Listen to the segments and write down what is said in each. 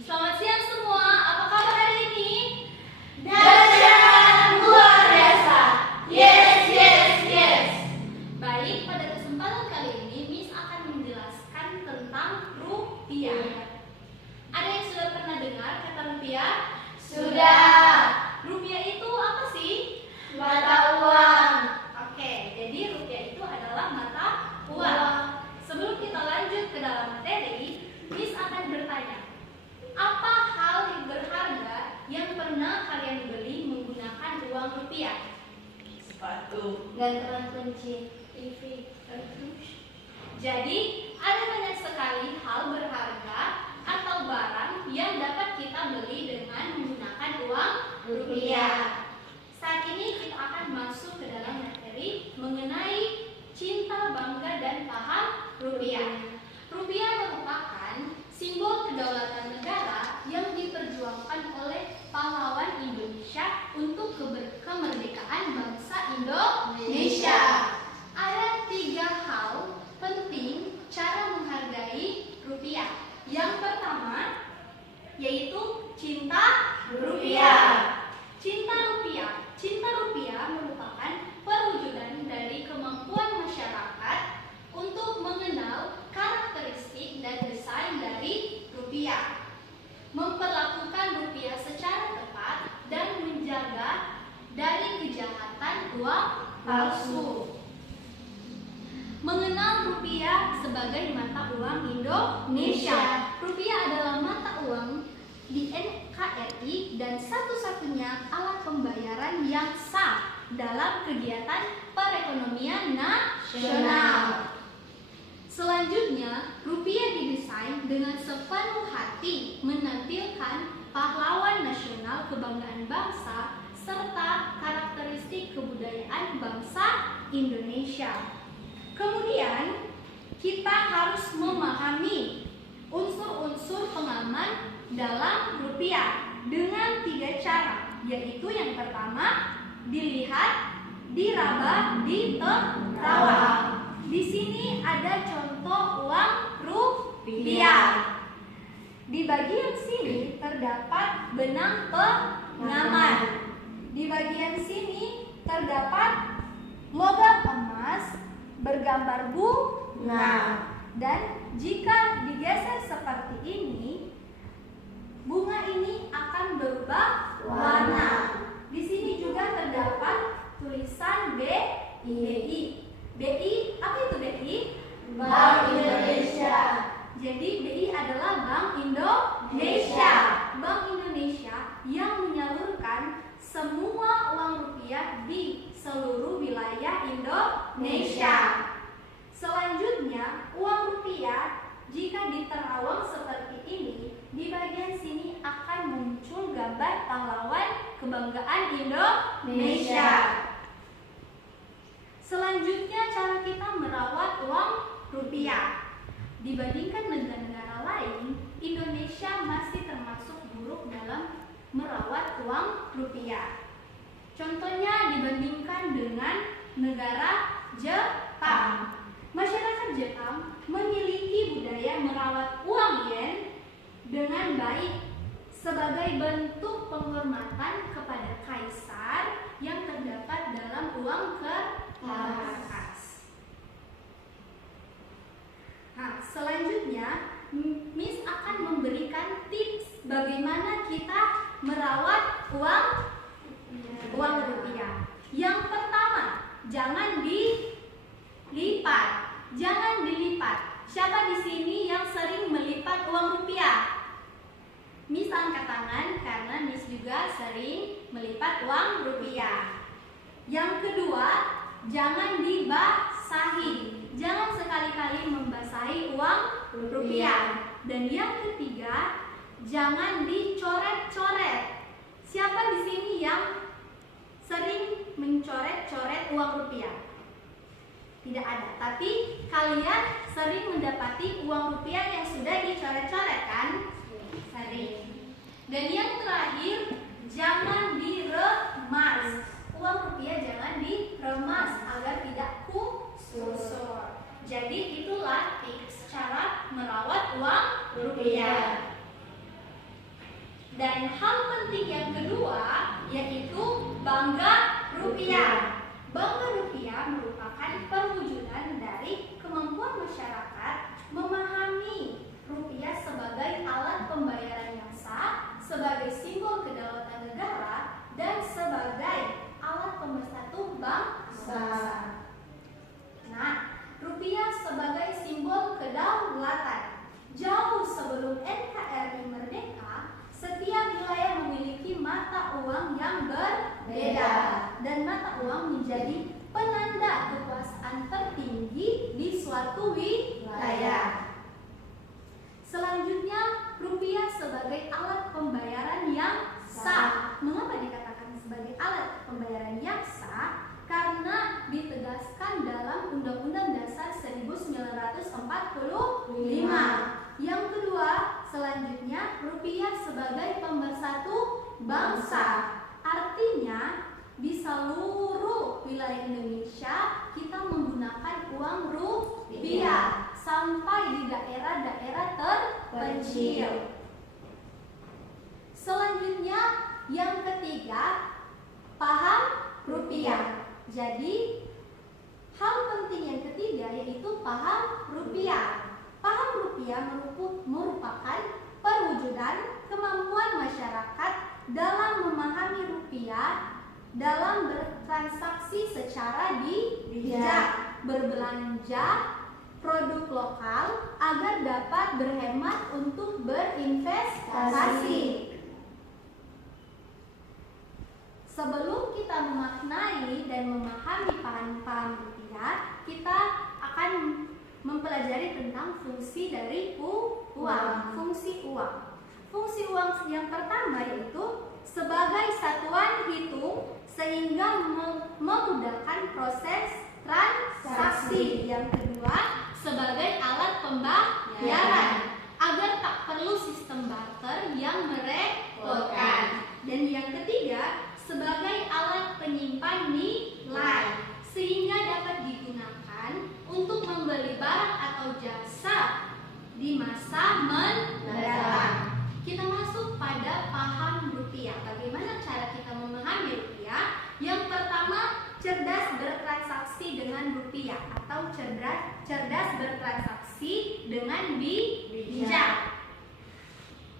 Selamat siang semua, apa kabar hari ini? Dahsyat luar biasa. Yes, yes, yes. Baik, pada kesempatan kali ini Miss akan menjelaskan tentang rupiah. Ada yang sudah pernah dengar kata rupiah? Sudah. Rupiah itu apa sih? Mata uang. Oke, jadi rupiah itu adalah mata uang. Sebelum kita lanjut ke dalam materi, Miss akan bertanya, apa hal yang berharga yang pernah kalian beli menggunakan uang rupiah? Sepatu. Gantungan kunci, TV, Jadi, ada banyak sekali hal berharga atau barang yang dapat kita beli dengan menggunakan uang rupiah. Saat ini kita akan masuk ke dalam materi mengenai cinta, bangga, dan paham rupiah. Rupiah merupakan simbol kedaulatan negara yang diperjuangkan oleh pahlawan Indonesia untuk kemerdekaan bangsa Indonesia. Ada 3 hal penting cara menghargai rupiah. Yang pertama yaitu cinta rupiah. Cinta rupiah. Cinta rupiah merupakan perwujudan dari kemampuan masyarakat untuk mengenal karakteristik dan desain dari rupiah, memperlakukan rupiah secara tepat dan menjaga dari kejahatan uang palsu. Mengenal rupiah sebagai mata uang Indonesia. Rupiah adalah mata uang di NKRI dan satu-satunya alat pembayaran yang sah dalam kegiatan perekonomian nasional. Selanjutnya, rupiah didesain dengan sepenuh hati menampilkan pahlawan nasional kebanggaan bangsa serta karakteristik kebudayaan bangsa Indonesia. Kemudian, kita harus memahami unsur-unsur pengaman dalam rupiah dengan 3 cara, yaitu yang pertama, dilihat, diraba, diterawang. Di sini ada contoh uang rupiah. Di bagian sini terdapat benang pengaman. Di bagian sini terdapat logam emas bergambar bunga. Dan jika digeser seperti ini, bunga ini akan berubah warna. Di sini juga terdapat tulisan BI. BI, apa itu BI? Bank Indonesia. Jadi BI adalah Bank Indonesia. Bank Indonesia yang menyalurkan semua uang rupiah di seluruh wilayah Indonesia. Selanjutnya, uang rupiah jika diterawang seperti ini, di bagian sini akan muncul gambar pahlawan kebanggaan Indonesia. Selanjutnya, cara kita merawat uang rupiah. Dibandingkan negara-negara lain, Indonesia masih termasuk buruk dalam merawat uang rupiah. Contohnya dibandingkan dengan negara Jepang. Masyarakat Jepang memiliki budaya merawat uang yen dengan baik sebagai bentuk penghormatan kepada kaisar yang terdapat dalam uang kertas. Nah, selanjutnya Miss akan memberikan tips bagaimana kita merawat uang rupiah. Yang pertama, jangan dilipat. Jangan dilipat. Siapa di sini yang sering melipat uang rupiah? Miss angkat tangan karena Miss juga sering melipat uang rupiah. Yang kedua, jangan dibasahi. Jangan sekali-kali membasahi uang rupiah. Dan yang ketiga, jangan dicoret-coret. Siapa di sini yang sering mencoret-coret uang rupiah? Tidak ada, tapi kalian sering mendapati uang rupiah yang sudah dicoret-coret kan? Sering. Dan yang terakhir, jangan diremas. Uang rupiah jangan diremas agar tidak kusur. Jadi itulah tips cara merawat uang rupiah. Dan hal penting yang kedua yaitu bangga rupiah. Bangga rupiah merupakan perwujudan dari kemampuan masyarakat memahami rupiah sebagai alat pembayaran yang sah, sebagai simbol kedaulatan negara, dan sebagai alat pemersatu bangsa. Nah, rupiah sebagai simbol kedaulatan. Jauh sebelum NKRI merdeka, setiap wilayah memiliki mata uang yang berbeda, dan mata uang menjadi penanda kekuasaan tertinggi di suatu wilayah. Selanjutnya, rupiah sebagai alat pembayaran yang sah. Mengapa dikatakan sebagai alat pembayaran yang sah? Karena ditegaskan dalam Undang-Undang Dasar 1945. Yang kedua, selanjutnya, rupiah sebagai pemersatu bangsa. Artinya, di seluruh wilayah Indonesia kita menggunakan uang rupiah sampai di daerah-daerah terpencil. Selanjutnya, yang ketiga, paham rupiah. Jadi, hal penting yang ketiga yaitu paham rupiah. Paham rupiah merupakan perwujudan kemampuan masyarakat dalam memahami rupiah, dalam bertransaksi secara bijak, berbelanja produk lokal agar dapat berhemat untuk berinvestasi. Sebelum kita memaknai dan memahami paham rupiah, kita akan mempelajari tentang fungsi dari uang. Fungsi uang. Fungsi uang yang pertama yaitu sebagai satuan hitung sehingga memudahkan proses transaksi. Yang kedua, sebagai alat pembayaran agar tak perlu sistem barter yang merepotkan. Dan yang ketiga, sebagai alat penyimpan nilai sehingga dapat digunakan untuk membeli barang atau jasa di masa mendatang. Kita masuk pada paham rupiah. Bagaimana cara kita memahami rupiah? Yang pertama, cerdas bertransaksi dengan rupiah atau cerdas bertransaksi dengan bijak.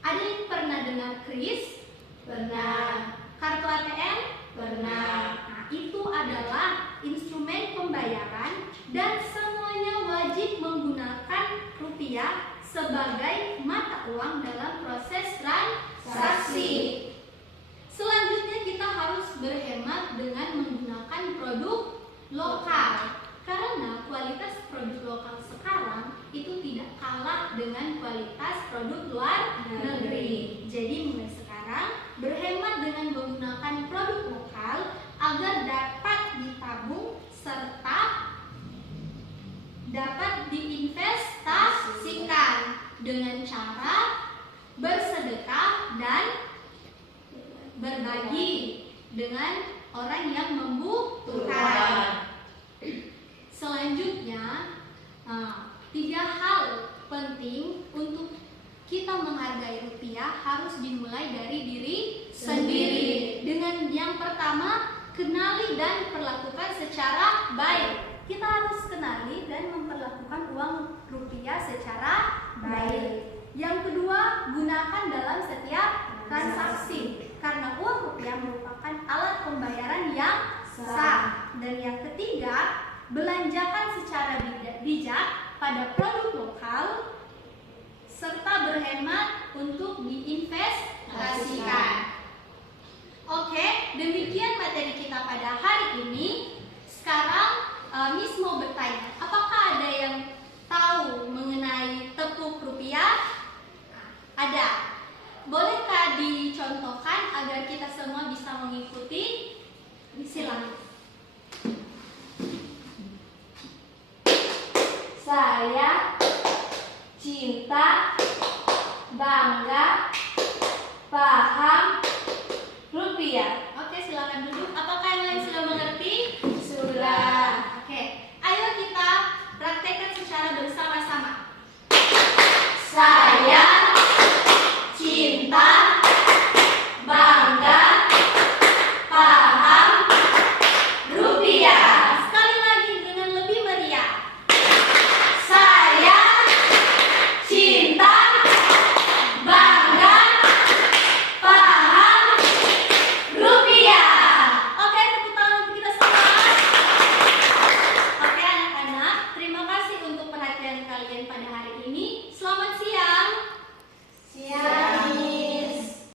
Ada yang pernah dengar kris? Pernah. Kartu ATM? Pernah. Nah, itu adalah instrumen pembayaran dan semuanya wajib menggunakan rupiah sebagai mata uang dalam proses transaksi. Selanjutnya kita harus berhemat dengan menggunakan produk lokal. Karena kualitas produk lokal sekarang itu tidak kalah dengan kualitas produk luar negeri. Jadi mulai sekarang berhemat dengan menggunakan produk lokal agar dapat ditabung serta dapat diinvestasikan dengan cara bersedekah dan berbagi dengan orang yang membutuhkan. Selanjutnya, 3 hal penting untuk kita menghargai rupiah harus dimulai dari diri sendiri. Dengan yang pertama, kenali dan perlakukan secara baik. Kita harus kenali dan memperlakukan uang rupiah secara baik. Yang kedua, gunakan dalam setiap transaksi karena uang rupiah merupakan alat pembayaran yang sah. Dan yang ketiga, belanjakan secara bijak pada produk lokal serta berhemat untuk diinvestasikan. Oke, demikian materi kita pada hari ini. Sekarang Miss mau bertanya, apakah ada yang tahu mengenai tepuk rupiah? Ada. Bolehkah dicontohkan agar kita semua bisa mengikuti? Silakan. Saya cinta, bangga,